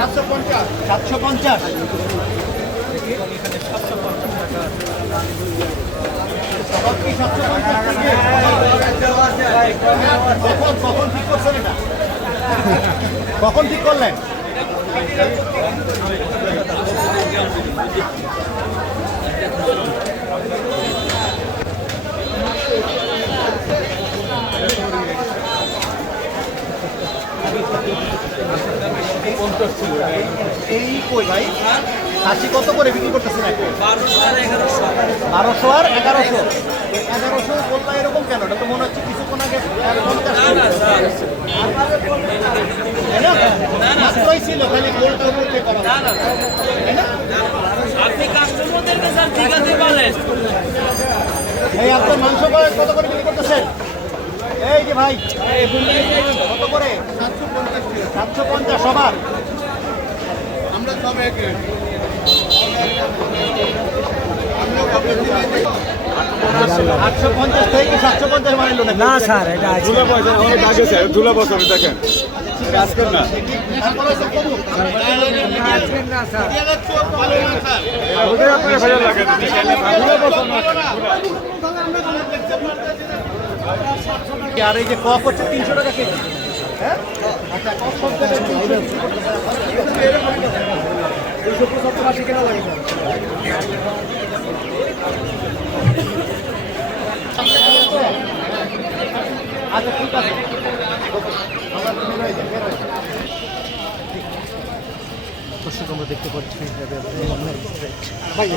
750। কখন ঠিক করছেন এটা? কখন ঠিক করলেন? এই কই ভাই খাসি কত করে বিক্রি করতেছেন এখন? 1200 আর 1100। 1100 বললা এরকম কেন? এটা তো মনে হচ্ছে কিছুক্ষণ আগে 50 মাত্রই ছিল, খালি গোলটা উঠে করা। আপনি কাস্টমারদেরকে স্যার ঠিকাতে বলেন। এই আপনার মাংস কত করে বিক্রি করতেছেন? এই যে ভাই কত করে? 750 সবার। আমরা সব একে 850 থেকে 750 মানিল না স্যার, এটা ধুলা পয়সা আমাকে ডাকেছে ধুলা বছর দেখেন আজকের না ওদের আপনার ভালো লাগে ধুলা বছর না আর এই যে কক হচ্ছে 300 টাকা কেজি। হ্যাঁ আচ্ছা, কক সব জায়গায় 270-80 কেনা লাগে। আচ্ছা ঠিক আছে, দর্শক আমরা দেখতে পাচ্ছি ভাই